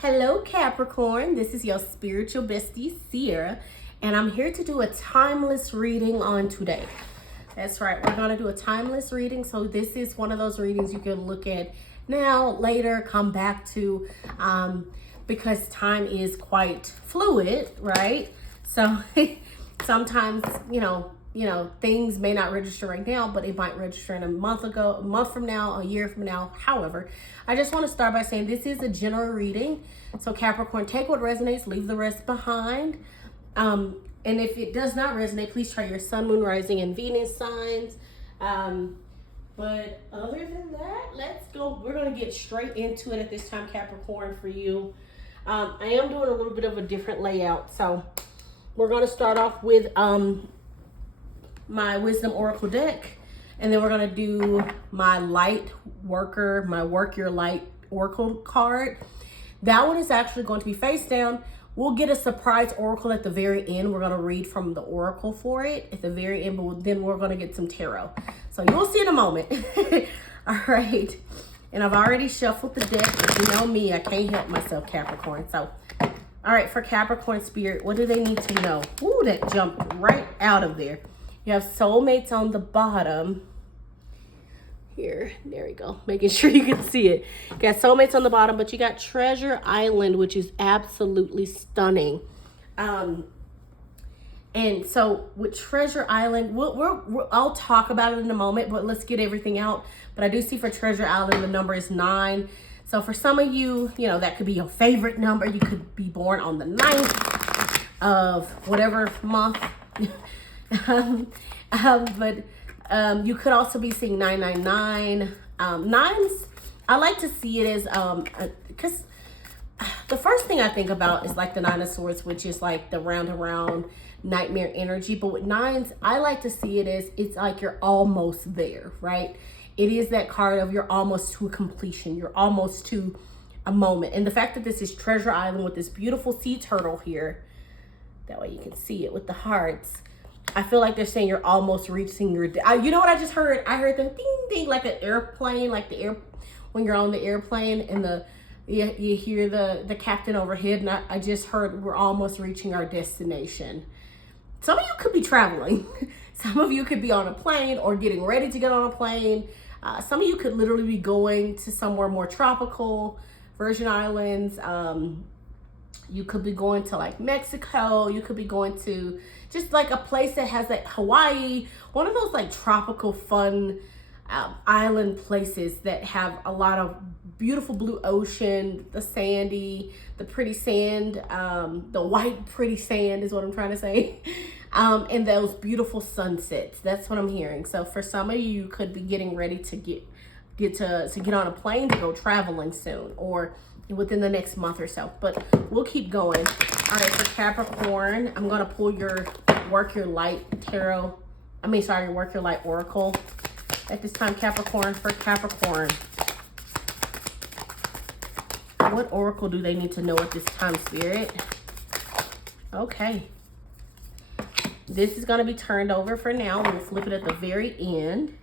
Hello Capricorn, this is your spiritual bestie Ciara, and I'm here to do a timeless reading on today. That's right, we're going to do a timeless reading. So this is one of those readings you can look at now, later, come back to, because time is quite fluid, right? So sometimes, things may not register right now, but it might register in a month from now, a year from now. However, I just want to start by saying this is a general reading. So Capricorn, take what resonates, leave the rest behind. And if it does not resonate, please try your sun, moon, rising, and Venus signs. But other than that, let's go. We're going to get straight into it at this time, Capricorn, for you. I am doing a little bit of a different layout. So we're going to start off with my Wisdom Oracle deck. And then we're going to do my Light Worker, my Work Your Light Oracle card. That one is actually going to be face down. We'll get a surprise oracle at the very end. We're going to read from the oracle for it at the very end, but then we're going to get some tarot. So you'll see in a moment. All right. And I've already shuffled the deck, but you know me, I can't help myself, Capricorn. So, all right, for Capricorn Spirit, what do they need to know? Ooh, that jumped right out of there. You have soulmates on the bottom. Here, there we go. Making sure you can see it. You got soulmates on the bottom, but you got Treasure Island, which is absolutely stunning. And so with Treasure Island, I'll talk about it in a moment, but let's get everything out. But I do see for Treasure Island, the number is 9. So for some of you, that could be your favorite number. You could be born on the 9th of whatever month. You could also be seeing 999. Nines, I like to see it as, because the first thing I think about is like the 9 of Swords, which is like the round around nightmare energy. But with 9s, I like to see it as it's like you're almost there, right? It is that card of you're almost to a completion. You're almost to a moment. And the fact that this is Treasure Island with this beautiful sea turtle here, that way you can see it with the hearts. I feel like they're saying you're almost reaching your, you know what I just heard? I heard the ding, ding, like an airplane, like when you're on the airplane and you hear the captain overhead. And I just heard we're almost reaching our destination. Some of you could be traveling. Some of you could be on a plane or getting ready to get on a plane. Some of you could literally be going to somewhere more tropical, Virgin Islands. You could be going to like Mexico. You could be going to just like a place that has like Hawaii, one of those like tropical fun island places that have a lot of beautiful blue ocean, the pretty sand, the white pretty sand is what I'm trying to say. And those beautiful sunsets. That's what I'm hearing. So for some of you, you could be getting ready to get on a plane to go traveling soon, or within the next month or so. But we'll keep going. All right, for Capricorn, I'm going to pull your Work Your Light Tarot. Work Your Light Oracle at this time, Capricorn. For Capricorn, what oracle do they need to know at this time, Spirit? Okay. This is going to be turned over for now. We'll flip it at the very end.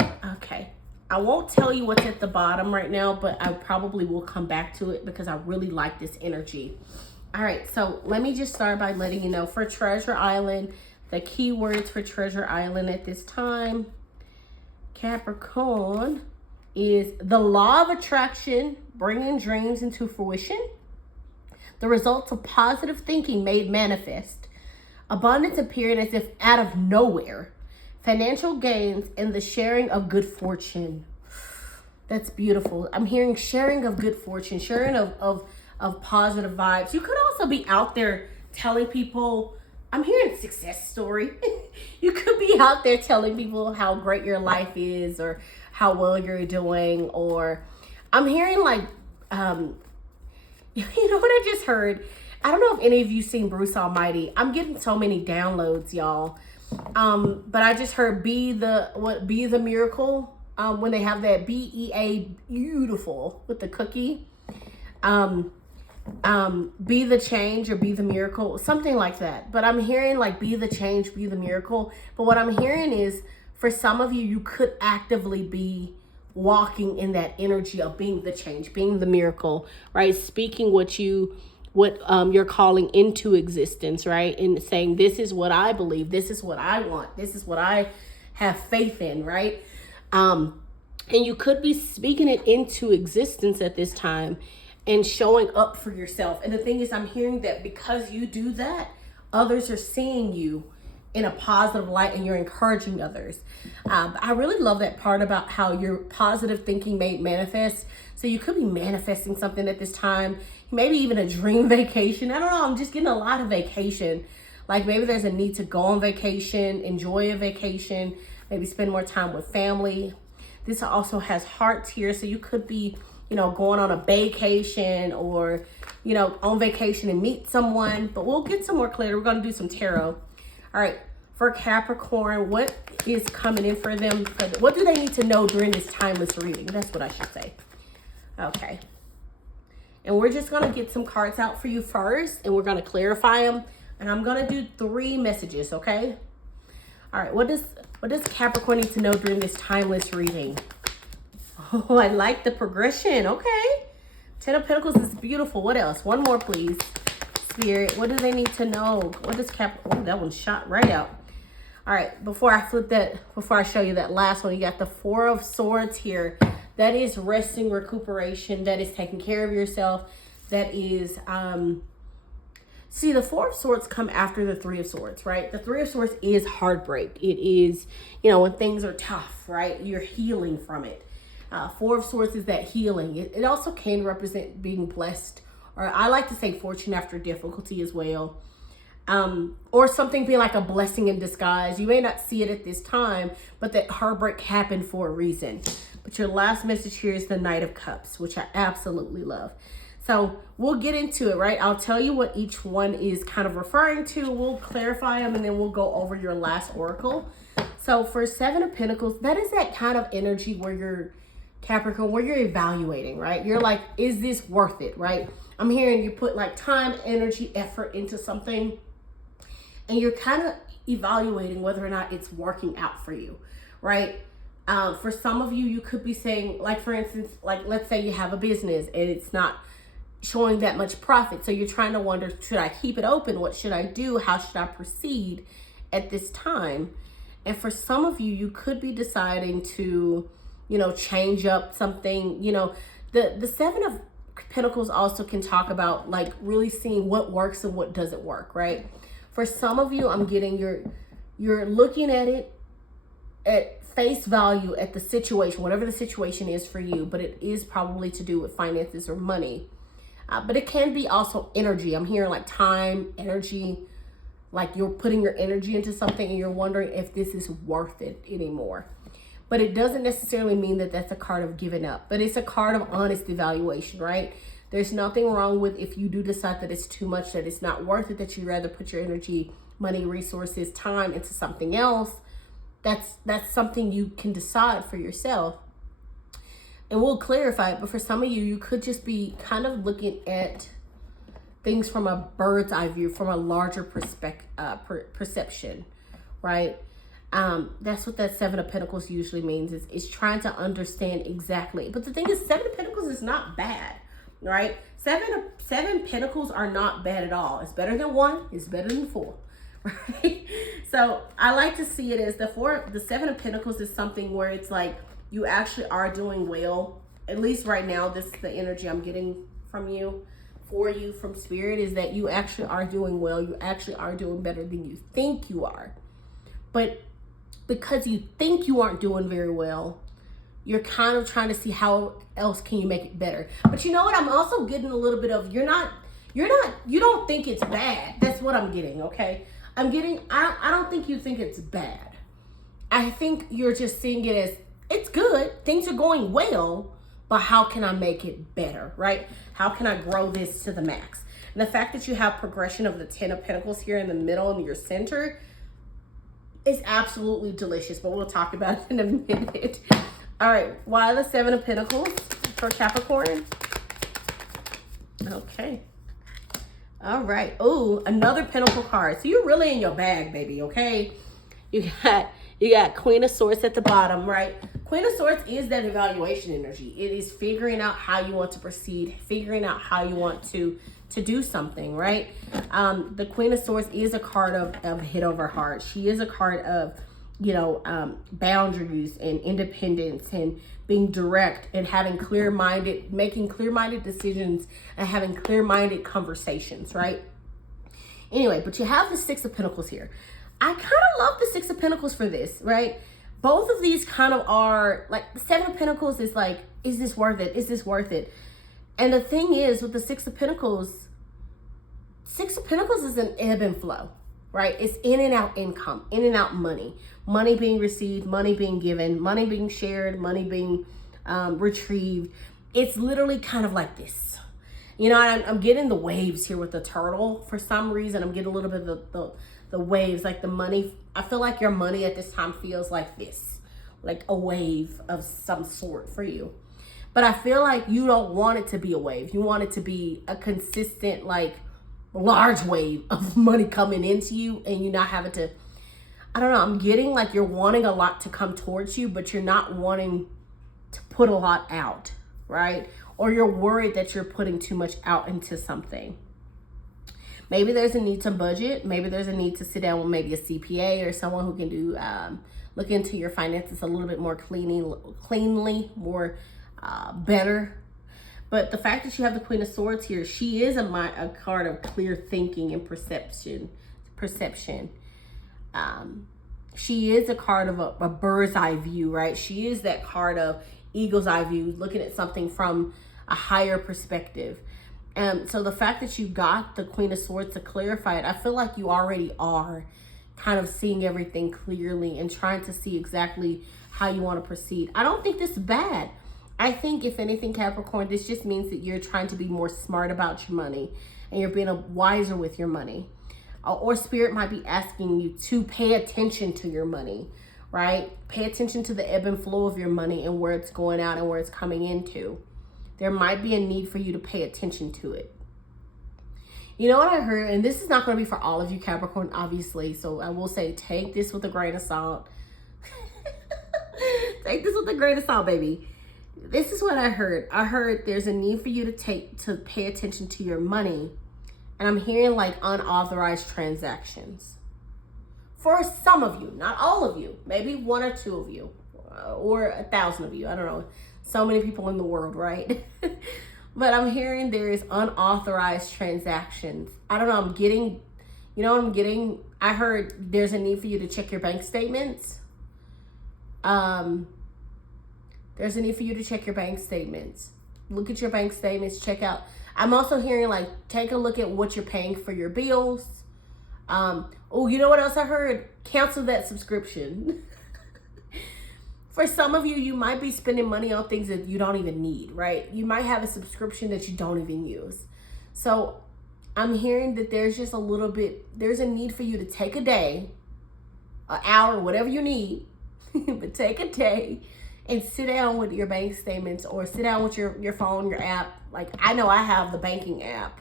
Okay. I won't tell you what's at the bottom right now, but I probably will come back to it because I really like this energy. All right, so let me just start by letting you know for Treasure Island, the keywords for Treasure Island at this time, Capricorn, is the law of attraction, bringing dreams into fruition, the results of positive thinking made manifest, abundance appearing as if out of nowhere, financial gains, and the sharing of good fortune. That's beautiful. I'm hearing sharing of good fortune, sharing of positive vibes. You could also be out there telling people, I'm hearing success story. You could be out there telling people how great your life is or how well you're doing. Or I'm hearing like, you know what I just heard? I don't know if any of you seen Bruce Almighty. I'm getting so many downloads, y'all. But I just heard be the miracle, when they have that B-E-A-UTIFUL with the cookie, be the change or be the miracle, something like that. But I'm hearing like be the change, be the miracle. But what I'm hearing is for some of you, you could actively be walking in that energy of being the change, being the miracle, right? Speaking what you're calling into existence, right? And saying, this is what I believe, this is what I want, this is what I have faith in, right? And you could be speaking it into existence at this time and showing up for yourself. And the thing is, I'm hearing that because you do that, others are seeing you in a positive light and you're encouraging others. I really love that part about how your positive thinking made manifest. So you could be manifesting something at this time, maybe even a dream vacation. I don't know, I'm just getting a lot of vacation. Like maybe there's a need to go on vacation, enjoy a vacation, maybe spend more time with family. This also has hearts here, so you could be, going on a vacation or, on vacation and meet someone. But we'll get some more clarity. We're going to do some tarot. All right, for Capricorn, what is coming in for them? What do they need to know during this timeless reading? That's what I should say. Okay. And we're just going to get some cards out for you first, and we're going to clarify them. And I'm going to do 3 messages, okay? All right, what does Capricorn need to know during this timeless reading? Oh, I like the progression. Okay. 10 of Pentacles is beautiful. What else? One more, please. Spirit, what do they need to know? What does Capricorn? Oh, that one shot right out. All right, before I show you that last one, you got the 4 of Swords here. That is resting, recuperation. That is taking care of yourself. That is, see, the 4 of Swords come after the 3 of Swords, right? The 3 of Swords is heartbreak. It is, when things are tough, right? You're healing from it. 4 of Swords is that healing. It also can represent being blessed, or I like to say fortune after difficulty as well. Or something being like a blessing in disguise. You may not see it at this time, but that heartbreak happened for a reason. But your last message here is the Knight of Cups, which I absolutely love. So we'll get into it, right? I'll tell you what each one is kind of referring to. We'll clarify them, and then we'll go over your last oracle. So for 7 of Pentacles, that is that kind of energy where you're, Capricorn, where you're evaluating, right? You're like, is this worth it, right? I'm hearing you put like time, energy, effort into something, and you're kind of evaluating whether or not it's working out for you, right? For some of you, you could be saying, like, for instance, like, let's say you have a business and it's not showing that much profit. So you're trying to wonder, should I keep it open? What should I do? How should I proceed at this time? And for some of you, you could be deciding to, change up something. The 7 of Pentacles also can talk about like really seeing what works and what doesn't work, right? For some of you, I'm getting you're looking at it at face value at the situation, whatever the situation is for you, but it is probably to do with finances or money. But it can be also energy. I'm hearing like time, energy, like you're putting your energy into something and you're wondering if this is worth it anymore. But it doesn't necessarily mean that that's a card of giving up, but it's a card of honest evaluation, right? There's nothing wrong with if you do decide that it's too much, that it's not worth it, that you'd rather put your energy, money, resources, time into something else. That's something you can decide for yourself. And we'll clarify it, but for some of you, you could just be kind of looking at things from a bird's eye view, from a larger perception, right? That's what that 7 of Pentacles usually means, is trying to understand exactly. But the thing is, 7 of Pentacles is not bad, right? 7 Pentacles are not bad at all. It's better than 1. It's better than 4, right? So I like to see it as the 7 of Pentacles is something where it's like you actually are doing well. At least right now, this is the energy I'm getting from you, for you, from Spirit, is that you actually are doing well. You actually are doing better than you think you are. But because you think you aren't doing very well, you're kind of trying to see how else can you make it better. But you know what? I'm also getting a little bit of, you don't think it's bad. That's what I'm getting, okay? I don't think you think it's bad. I think you're just seeing it as, it's good. Things are going well, but how can I make it better, right? How can I grow this to the max? And the fact that you have progression of the 10 of Pentacles here in the middle in your center is absolutely delicious, but we'll talk about it in a minute. All right, why the 7 of Pentacles for Capricorn? Okay. All right. Oh, another Pentacle card. So you're really in your bag, baby, okay? You got You got Queen of Swords at the bottom, right? Queen of Swords is that evaluation energy. It is figuring out how you want to proceed, figuring out how you want to do something, right? The Queen of Swords is a card of head over heart. She is a card of, you know, boundaries and independence and being direct and having making clear-minded decisions and having clear-minded conversations, right? Anyway, but you have the Six of Pentacles here. I kind of love the Six of Pentacles for this, right? Both of these kind of are, like, the Seven of Pentacles is like, is this worth it? Is this worth it? And the thing is, with the Six of Pentacles is an ebb and flow, right? It's in and out income, in and out money. Money being received, money being given, money being shared, money being retrieved. It's literally kind of like this. You know, I'm getting the waves here with the turtle. For some reason, I'm getting a little bit of the waves, like the money. I feel like your money at this time feels like this, like a wave of some sort for you. But I feel like you don't want it to be a wave. You want it to be a consistent, like, large wave of money coming into you and you not having to, I don't know, I'm getting like you're wanting a lot to come towards you, but you're not wanting to put a lot out, right? Or you're worried that you're putting too much out into something. Maybe there's a need to budget. Maybe there's a need to sit down with maybe a CPA or someone who can do, look into your finances a little bit more cleanly, more better. But the fact that you have the Queen of Swords here, she is a card of clear thinking and perception. She is a card of a bird's eye view, right? She is that card of eagle's eye view, looking at something from a higher perspective. So the fact that you got the Queen of Swords to clarify it, I feel like you already are kind of seeing everything clearly and trying to see exactly how you want to proceed. I don't think this is bad. I think, if anything, Capricorn, this just means that you're trying to be more smart about your money and you're being wiser with your money. Or Spirit might be asking you to pay attention to your money, right? Pay attention to the ebb and flow of your money and where it's going out and where it's coming into. There might be a need for you to pay attention to it. You know what I heard? And this is not going to be for all of you, Capricorn, obviously. So I will say, take this with a grain of salt. Take this with a grain of salt, baby. This is what I heard. I heard there's a need for you to pay attention to your money. And I'm hearing like unauthorized transactions. For some of you, not all of you, maybe one or two of you, or 1,000 of you. I don't know. So many people in the world, right? But I'm hearing there is unauthorized transactions. I don't know. I'm getting, you know what I'm getting? I heard there's a need for you to check your bank statements. There's a need for you to check your bank statements. Look at your bank statements. Check out. I'm also hearing like, take a look at what you're paying for your bills. Oh, you know what else I heard? Cancel that subscription. For some of you, you might be spending money on things that you don't even need, right? You might have a subscription that you don't even use. So I'm hearing that there's just there's a need for you to take a day, an hour, whatever you need, but take a day and sit down with your bank statements or sit down with your phone, your app. Like, I know I have the banking app,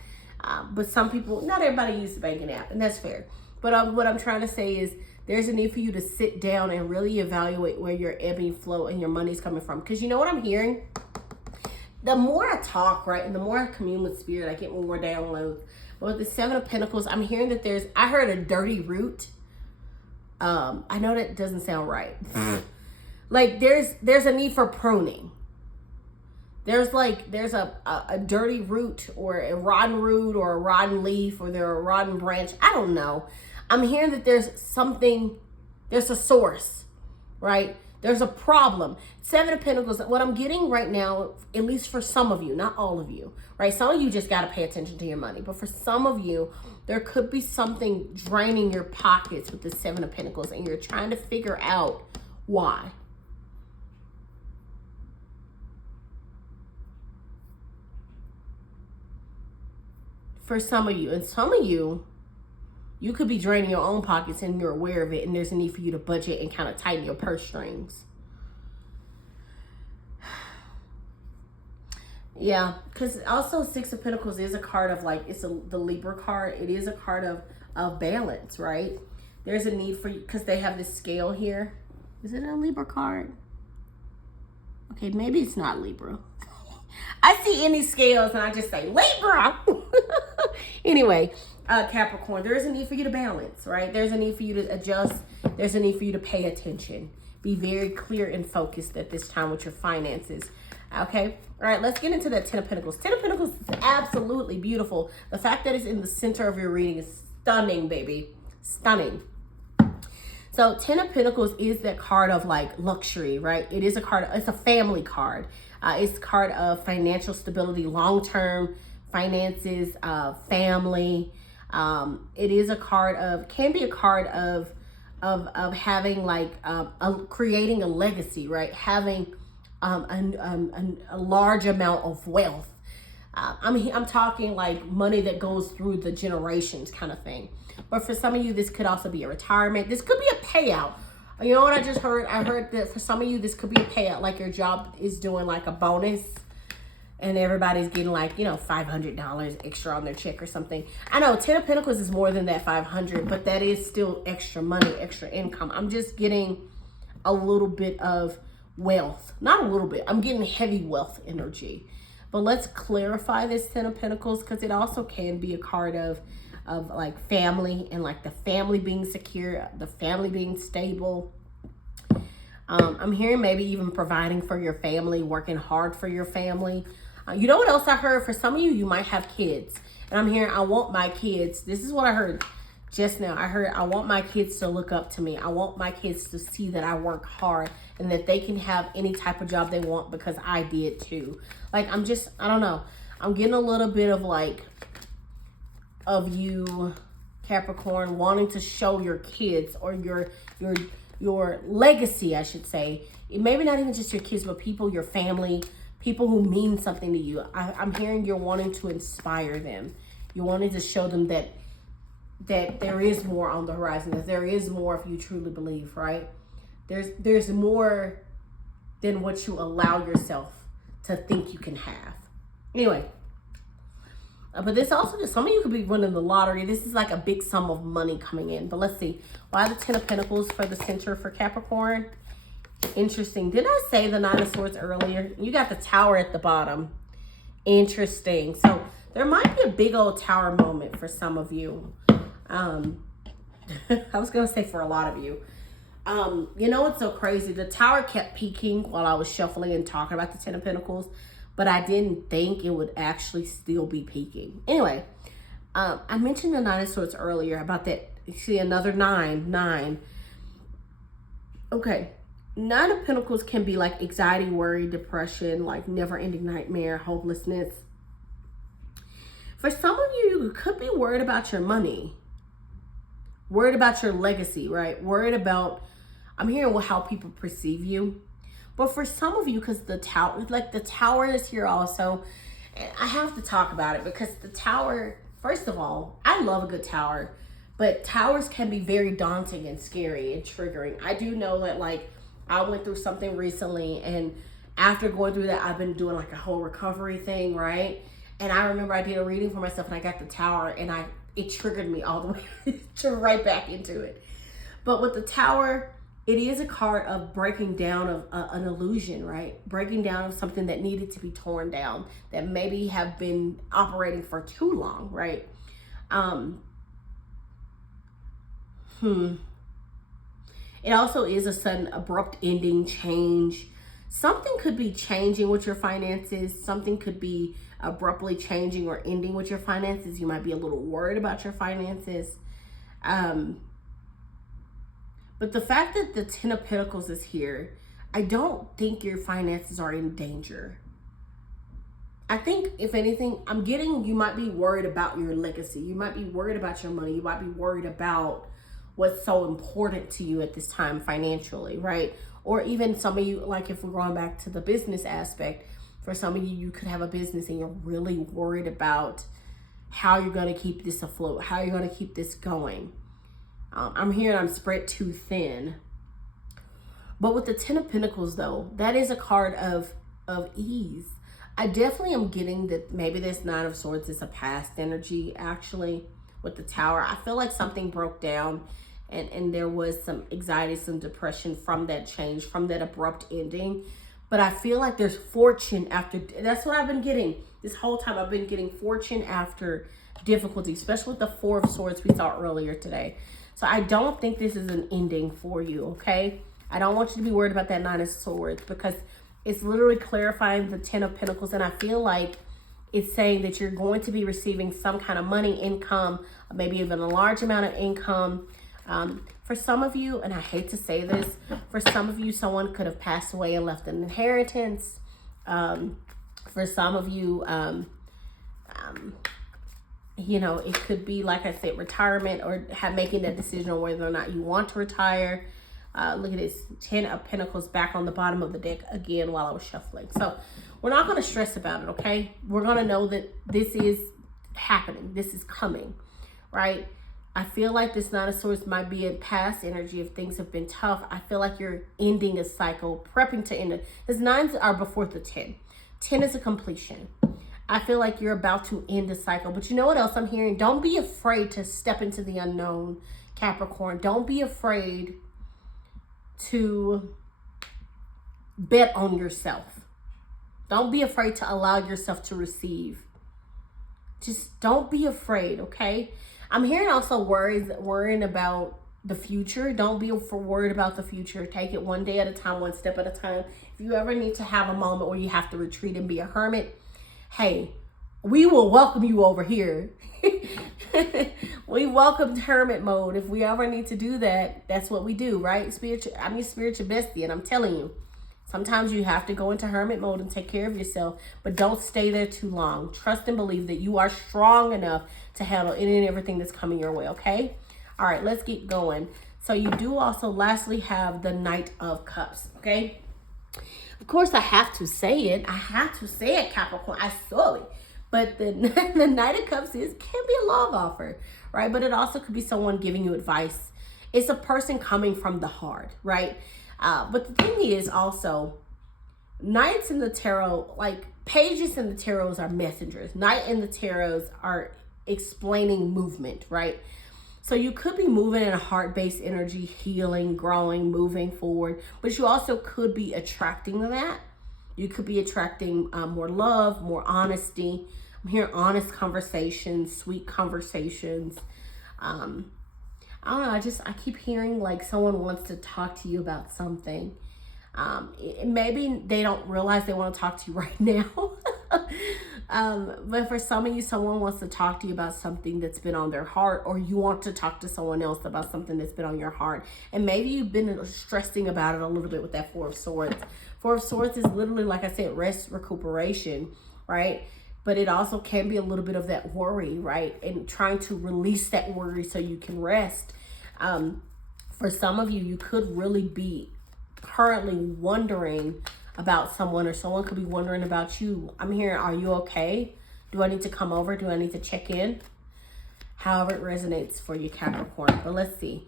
but some people, not everybody uses the banking app, and that's fair. But what I'm trying to say is there's a need for you to sit down and really evaluate where your ebbing flow and your money's coming from. Because you know what I'm hearing? The more I talk, right, and the more I commune with Spirit, I get more downloads. But with the Seven of Pentacles, I'm hearing that I heard a dirty root. I know that doesn't sound right. Like there's a need for pruning. There's a dirty root or a rotten root or a rotten leaf or there a rotten branch. I don't know. I'm hearing that there's a source, right? There's a problem. Seven of Pentacles, what I'm getting right now, at least for some of you, not all of you, right? Some of you just got to pay attention to your money. But for some of you, there could be something draining your pockets with the Seven of Pentacles and you're trying to figure out why. For some of you, and some of you, you could be draining your own pockets and you're aware of it, and there's a need for you to budget and kind of tighten your purse strings. Yeah, because also Six of Pentacles is a card of like, the Libra card. It is a card of balance, right? There's a need for you, because they have this scale here, Is it a Libra card? Okay, maybe it's not Libra. I see any scales and I just say Libra. Anyway, Capricorn, there is a need for you to balance, right? There's a need for you to adjust. There's a need for you to pay attention. Be very clear and focused at this time with your finances. Okay. All right. Let's get into that Ten of Pentacles. Ten of Pentacles is absolutely beautiful. The fact that it's in the center of your reading is stunning, baby. Stunning. So Ten of Pentacles is that card of like luxury, right? It is a card. It's a family card. It's a card of financial stability, long-term finances, family. It is a card of, can be a card of having like creating a legacy, right? Having a large amount of wealth. I'm talking like money that goes through the generations kind of thing. But for some of you, this could also be a retirement. This could be a payout. You know what I just heard? I heard that for some of you, this could be a payout, like your job is doing like a bonus and everybody's getting like, you know, $500 extra on their check or something. I know 10 of Pentacles is more than that 500, but that is still extra money, extra income. I'm just getting a little bit of wealth. Not a little bit. I'm getting heavy wealth energy. But let's clarify this 10 of Pentacles, because it also can be a card of like family, and like the family being secure, the family being stable. I'm hearing maybe even providing for your family, working hard for your family. You know what else I heard? For some of you, you might have kids. And I'm hearing, I want my kids. This is what I heard just now. I heard, I want my kids to look up to me. I want my kids to see that I work hard and that they can have any type of job they want because I did too. Like, I don't know. I'm getting a little bit of like, of you, Capricorn, wanting to show your kids or your legacy, I should say. Maybe not even just your kids, but people, your family, people who mean something to you. I'm hearing you're wanting to inspire them. You're wanting to show them that there is more on the horizon, that there is more if you truly believe, right? There's more than what you allow yourself to think you can have. Anyway, but this also, some of you could be winning the lottery. This is like a big sum of money coming in. But let's see. Why the 10 of Pentacles for the center for Capricorn? Interesting. Didn't I say the 9 of Swords earlier? You got the Tower at the bottom. Interesting. So there might be a big old Tower moment for some of you. I was going to say for a lot of you. You know what's so crazy? The Tower kept peaking while I was shuffling and talking about the 10 of Pentacles. But I didn't think it would actually still be peaking. Anyway, I mentioned the 9 of Swords earlier about that. You see another 9. Okay. 9 of Pentacles can be like anxiety, worry, depression, like never-ending nightmare, hopelessness. For some of you, you could be worried about your money. Worried about your legacy, right? Worried about, I'm hearing how people perceive you. But for some of you, because the Tower is here also, I have to talk about it because the Tower, first of all, I love a good Tower, but towers can be very daunting and scary and triggering. I do know that, like, I went through something recently, and after going through that, I've been doing like a whole recovery thing, right? And I remember I did a reading for myself and I got the Tower, and it triggered me all the way to right back into it. But with the Tower, it is a card of breaking down of an illusion, right? Breaking down of something that needed to be torn down, that maybe have been operating for too long, right? It also is a sudden abrupt ending, change. Something could be changing with your finances. Something could be abruptly changing or ending with your finances. You might be a little worried about your finances. But the fact that the 10 of Pentacles is here, I don't think your finances are in danger. I think, if anything, I'm getting, you might be worried about your legacy. You might be worried about your money. You might be worried about what's so important to you at this time financially, right? Or even some of you, like if we're going back to the business aspect, for some of you, you could have a business and you're really worried about how you're going to keep this afloat, how you're going to keep this going. I'm hearing I'm spread too thin. But with the 10 of Pentacles, though, that is a card of ease. I definitely am getting that maybe this 9 of Swords is a past energy, actually, with the Tower. I feel like something broke down and there was some anxiety, some depression from that change, from that abrupt ending. But I feel like there's fortune after. That's what I've been getting this whole time. I've been getting fortune after difficulty, especially with the Four of Swords we saw earlier today. So I don't think this is an ending for you, okay? I don't want you to be worried about that Nine of Swords, because it's literally clarifying the Ten of Pentacles. And I feel like it's saying that you're going to be receiving some kind of money, income, maybe even a large amount of income. For some of you, and I hate to say this, for some of you, someone could have passed away and left an inheritance. For some of you, you know, it could be, like I said, retirement, or making that decision on whether or not you want to retire. Look at this, 10 of Pentacles back on the bottom of the deck again while I was shuffling. So we're not going to stress about it, okay? We're going to know that this is happening. This is coming, right? I feel like this Nine of Swords might be in past energy if things have been tough. I feel like you're ending a cycle, prepping to end it. Because 9s are before the 10. 10 is a completion. I feel like you're about to end a cycle. But you know what else I'm hearing? Don't be afraid to step into the unknown, Capricorn. Don't be afraid to bet on yourself. Don't be afraid to allow yourself to receive. Just don't be afraid, okay? I'm hearing also worrying about the future. Don't be worried about the future. Take it one day at a time, one step at a time. If you ever need to have a moment where you have to retreat and be a hermit, hey, we will welcome you over here. We welcome hermit mode. If we ever need to do that, that's what we do, right? I'm your spiritual bestie, and I'm telling you, sometimes you have to go into hermit mode and take care of yourself, but don't stay there too long. Trust and believe that you are strong enough to handle any and everything that's coming your way, okay? All right, let's get going. So you do also lastly have the Knight of Cups, okay? Of course, I have to say it. I have to say it, Capricorn. I saw it. But the Knight of Cups can be a love offer, right? But it also could be someone giving you advice. It's a person coming from the heart, right? But the thing is also, Knights in the tarot, like pages in the tarots are messengers. Knight in the tarots are explaining movement, right? So you could be moving in a heart-based energy, healing, growing, moving forward, but you also could be attracting that. You could be attracting more love, more honesty. I'm hearing honest conversations, sweet conversations. I don't know, I keep hearing like someone wants to talk to you about something. Maybe they don't realize they want to talk to you right now. But for some of you, someone wants to talk to you about something that's been on their heart, or you want to talk to someone else about something that's been on your heart. And maybe you've been stressing about it a little bit with that Four of Swords. Four of Swords is literally, like I said, rest, recuperation, right? But it also can be a little bit of that worry, right? And trying to release that worry so you can rest. For some of you, you could really be currently wondering about someone, or someone could be wondering about you. I'm hearing, are you okay? Do I need to come over? Do I need to check in? However it resonates for you, Capricorn. But let's see.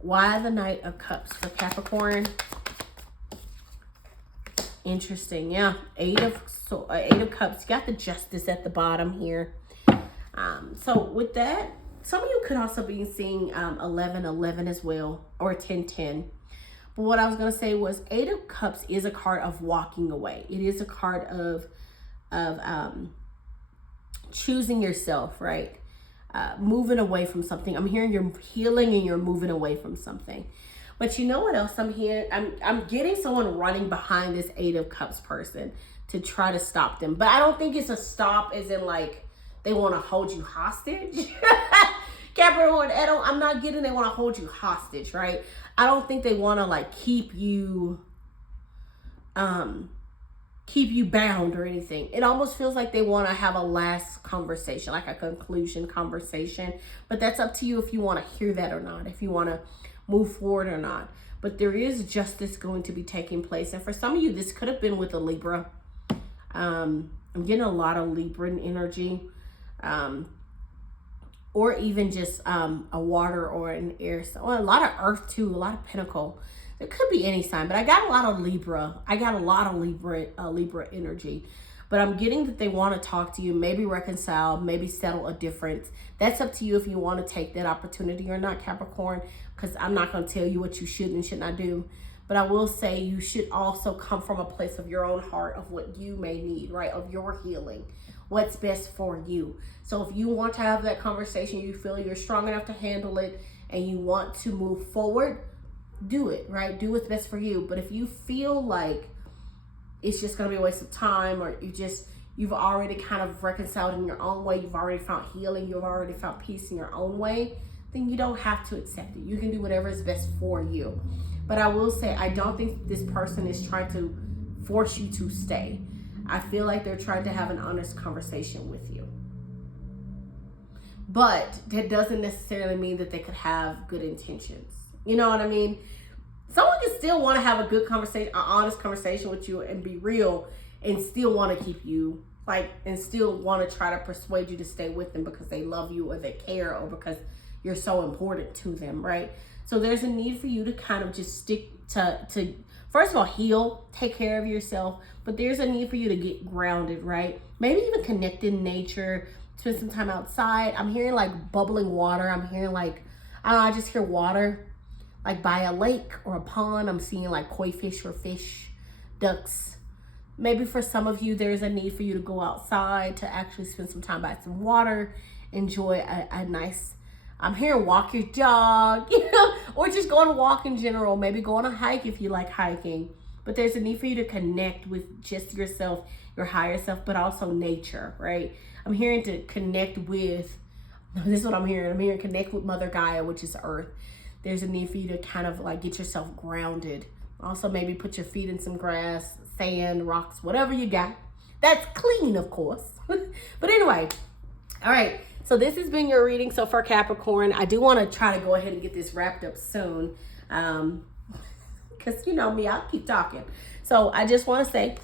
Why the Knight of Cups for Capricorn? Interesting. Yeah. Eight of Cups. You got the Justice at the bottom here. So with that, some of you could also be seeing 11-11 as well, or 10-10. But what I was going to say was Eight of Cups is a card of walking away. It is a card of choosing yourself, right? Moving away from something. I'm hearing you're healing and you're moving away from something. But you know what else I'm hearing? I'm getting someone running behind this Eight of Cups person to try to stop them. But I don't think it's a stop as in like they want to hold you hostage. Capricorn, I'm not getting they want to hold you hostage, right? I don't think they want to like keep you bound or anything. It almost feels like they want to have a last conversation, like a conclusion conversation. But that's up to you if you want to hear that or not, if you want to move forward or not. But there is justice going to be taking place. And for some of you, this could have been with a Libra. I'm getting a lot of Libran energy. Or even just a water or an air, or a lot of earth too, a lot of Pentacle. It could be any sign, but I got a lot of Libra. I got a lot of Libra energy. but I'm getting that they want to talk to you, maybe reconcile, maybe settle a difference. That's up to you if you want to take that opportunity or not, Capricorn, because I'm not going to tell you what you should and should not do. But I will say you should also come from a place of your own heart, of what you may need, right? Of your healing, what's best for you. So if you want to have that conversation, you feel you're strong enough to handle it, and you want to move forward, do it, right? Do what's best for you. But if you feel like it's just going to be a waste of time, or you've already kind of reconciled in your own way, you've already found healing, you've already found peace in your own way, then you don't have to accept it. You can do whatever is best for you. But I will say, I don't think this person is trying to force you to stay. I feel like they're trying to have an honest conversation with you. But that doesn't necessarily mean that they could have good intentions. You know what I mean? Someone can still want to have a good conversation, an honest conversation with you and be real, and still want to keep you, and still want to try to persuade you to stay with them because they love you or they care or because you're so important to them, right? So there's a need for you to kind of just stick to first of all, heal, take care of yourself, but there's a need for you to get grounded, right? Maybe even connect in nature, spend some time outside. I'm hearing like bubbling water. I'm hearing I just hear water, like by a lake or a pond. I'm seeing like koi fish or fish, ducks. Maybe for some of you, there's a need for you to go outside to actually spend some time by some water, enjoy a nice, I'm here, walk your dog, or just go on a walk in general. Maybe go on a hike if you like hiking. But there's a need for you to connect with just yourself, your higher self, but also nature, right? I'm hearing to connect with, this is what I'm hearing. I'm hearing connect with Mother Gaia, which is Earth. There's a need for you to kind of get yourself grounded. Also, maybe put your feet in some grass, sand, rocks, whatever you got. That's clean, of course. But anyway, all right. So this has been your reading so far, Capricorn. I do want to try to go ahead and get this wrapped up soon. Because you know me, I'll keep talking. So I just want to say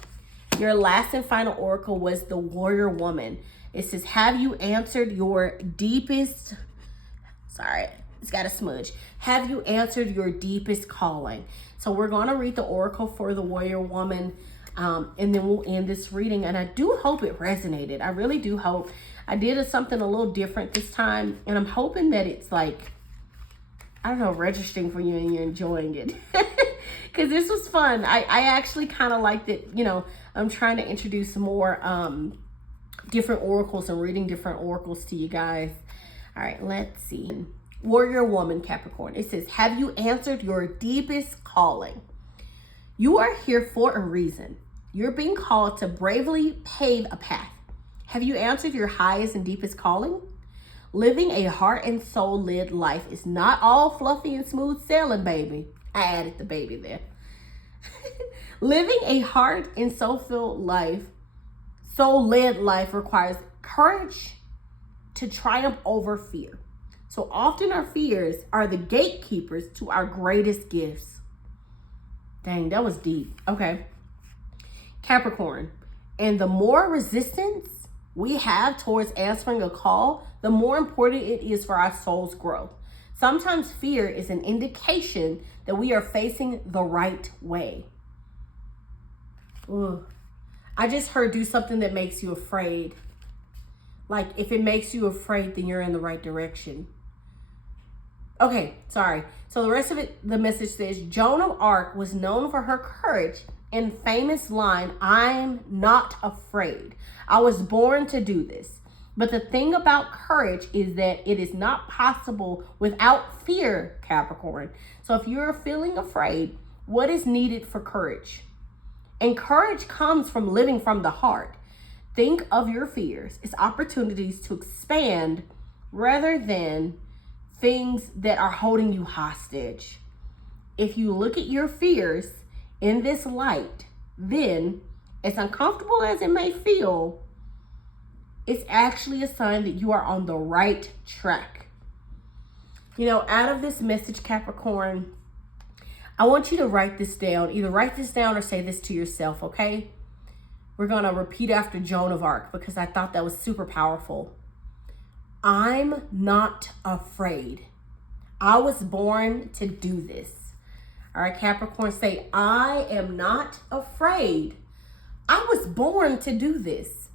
your last and final oracle was the Warrior Woman. It says, have you answered your deepest, it's got a smudge. Have you answered your deepest calling? So we're going to read the oracle for the Warrior Woman, and then we'll end this reading. And I do hope it resonated. I really do hope. I did something a little different this time, and I'm hoping that it's registering for you and you're enjoying it. Because this was fun. I actually kind of liked it. I'm trying to introduce more different oracles and reading different oracles to you guys. All right, let's see. Warrior Woman, Capricorn. It says, have you answered your deepest calling? You are here for a reason. You're being called to bravely pave a path. Have you answered your highest and deepest calling? Living a heart and soul led life is not all fluffy and smooth sailing, baby. I added the baby there. Living a heart and soul-filled life, soul-led life requires courage to triumph over fear. So often our fears are the gatekeepers to our greatest gifts. Dang, that was deep. Okay. Capricorn. And the more resistance we have towards answering a call, the more important it is for our soul's growth. Sometimes fear is an indication that we are facing the right way. Ugh. I just heard do something that makes you afraid. Like if it makes you afraid, then you're in the right direction. Okay, sorry. So the rest of it, the message says, Joan of Arc was known for her courage and famous line, I'm not afraid. I was born to do this. But the thing about courage is that it is not possible without fear, Capricorn. So if you're feeling afraid, what is needed for courage? And courage comes from living from the heart. Think of your fears as opportunities to expand rather than things that are holding you hostage. If you look at your fears in this light, then as uncomfortable as it may feel, it's actually a sign that you are on the right track. Out of this message, Capricorn, I want you to write this down. Either write this down or say this to yourself, okay? We're going to repeat after Joan of Arc because I thought that was super powerful. I'm not afraid. I was born to do this. All right, Capricorn, say, I am not afraid. I was born to do this.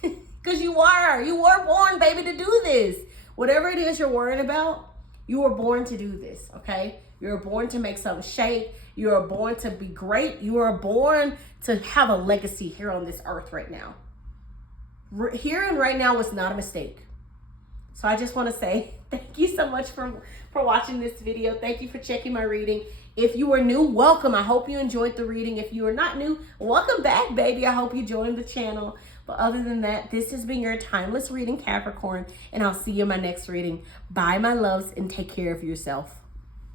Because you were born, baby, to do this. Whatever it is you're worried about, you were born to do this, okay? You were born to make something shake. You were born to be great. You were born to have a legacy here on this earth right now. Here and right now was not a mistake. So I just want to say thank you so much for watching this video. Thank you for checking my reading. If you are new, welcome. I hope you enjoyed the reading. If you are not new, welcome back, baby. I hope you joined the channel. But other than that, this has been your timeless reading, Capricorn, and I'll see you in my next reading. Bye, my loves, and take care of yourself.